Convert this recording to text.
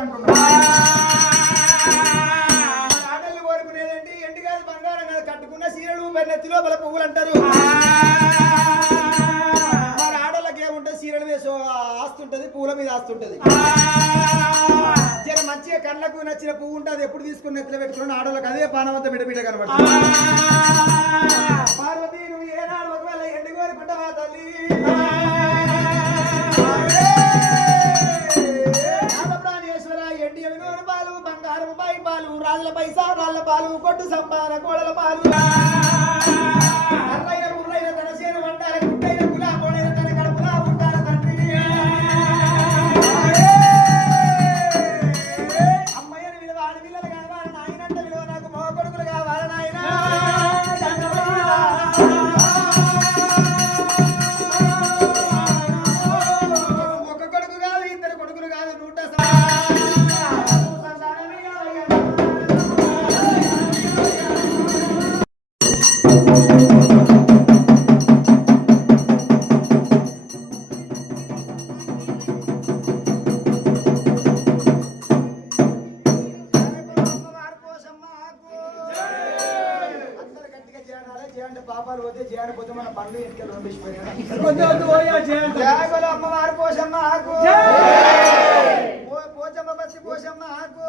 అవుతారు అంటున్నారు. ఆడళ్ళు కోరుకునేదండి ఎండి కాదు బంగారం కాదు కట్టుకున్న సీరలు నెత్తి లోపల పువ్వులు అంటారు. మరి ఆడళ్ళకి ఏముంటుంది సీరలు వేసి ఆస్తుంటది పూల మీద ఆస్తుంటది. జర మంచిగా కళ్ళకు నచ్చిన పువ్వు ఉంటుంది ఎప్పుడు తీసుకుని నెత్తిలో పెట్టుకుని ఆడోళ్ళకి అదే పానవంత బిడ్డ కనబడుతుంది. పార్వతి నువ్వు ఏనాడు ఒకవేళ ఎండి కోరుకుంటావా తల్లి? ప్రాణేశ్వర ఎండి అవినోని పాలు బంగారం పై పాలు రాళ్ళ పైసా రాళ్ళ పాలు కొట్టు సంపాన కోడల పాలు అల్లయ్య ముర్రయ్య తన చేను వంటాల గుట్టైన గులా కోడైన తన కడుపులా ఉంటాల తండ్రి. అమ్మయ్యని విలువ ఆడపిల్లలు కావాలి నాయనంట విలువ నాకు మగ కొడుకులు కావాలి నాయన. ఒక కొడుకు కాదు ఇద్దరు కొడుకులు కాదు 100 పాపాలు పోతే జయాన్ని పోతే మన పండ్లు ఇంటికి అమ్మవారు పోషమ్మ ఆకు పోచమ్మ బస్సి పోషమ్మ ఆకు